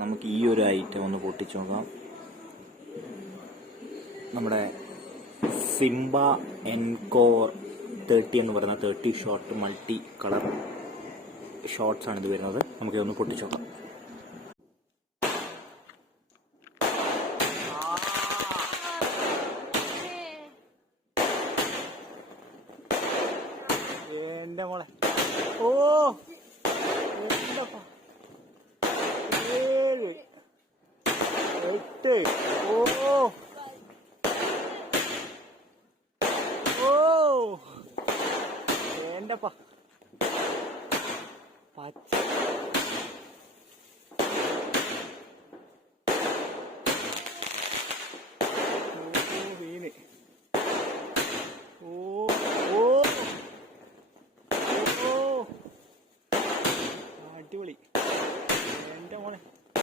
നമുക്ക് ഈ ഒരു ഐറ്റം ഒന്ന് പൊട്ടിച്ചു നോക്കാം. നമ്മുടെ സിംബ എൻകോർ 30 എന്ന് പറയുന്ന 30 ഷോട്ട് മൾട്ടി കളർ ഷോർട്സ് ആണ് ഇത് വരുന്നത്. നമുക്ക് ഇതൊന്ന് പൊട്ടിച്ചു നോക്കാം. എന്റെ മോളെ, ഓ 7 8, ഓ